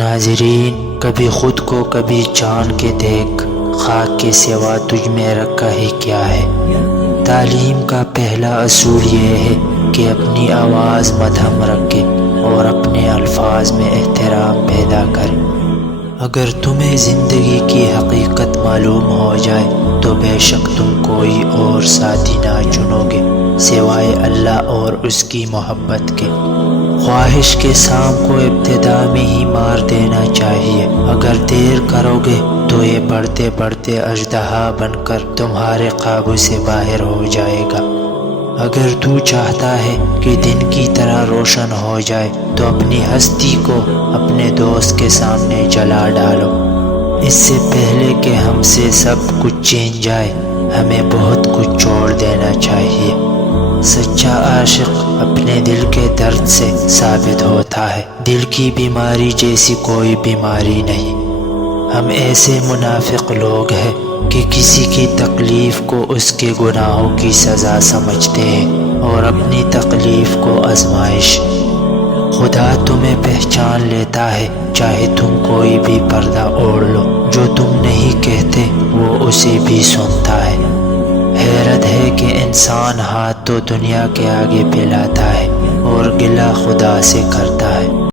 ناظرین، کبھی خود کو کبھی چاند کے دیکھ، خاک کے سوا تجھ میں رکھا ہی کیا ہے۔ تعلیم کا پہلا اصول یہ ہے کہ اپنی آواز مدھم رکھے اور اپنے الفاظ میں احترام پیدا کرے۔ اگر تمہیں زندگی کی حقیقت معلوم ہو جائے تو بے شک تم کوئی اور ساتھی نہ چنو گے سوائے اللہ اور اس کی محبت کے۔ خواہش کے سام کو ابتدا میں ہی مار دینا چاہیے، اگر دیر کرو گے تو یہ بڑھتے بڑھتے اژدہا بن کر تمہارے قابو سے باہر ہو جائے گا۔ اگر تو چاہتا ہے کہ دن کی طرح روشن ہو جائے تو اپنی ہستی کو اپنے دوست کے سامنے جلا ڈالو۔ اس سے پہلے کہ ہم سے سب کچھ چھین جائے ہمیں بہت کچھ چھوڑ دینا چاہیے۔ سچا عاشق اپنے دل کے درد سے ثابت ہوتا ہے، دل کی بیماری جیسی کوئی بیماری نہیں۔ ہم ایسے منافق لوگ ہیں کہ کسی کی تکلیف کو اس کے گناہوں کی سزا سمجھتے ہیں اور اپنی تکلیف کو آزمائش۔ خدا تمہیں پہچان لیتا ہے چاہے تم کوئی بھی پردہ اوڑھ لو، جو تم نہیں کہتے وہ اسے بھی سنتا ہے۔ حیرت ہے کہ انسان ہاتھ تو دنیا کے آگے پھیلاتا ہے اور گلہ خدا سے کرتا ہے۔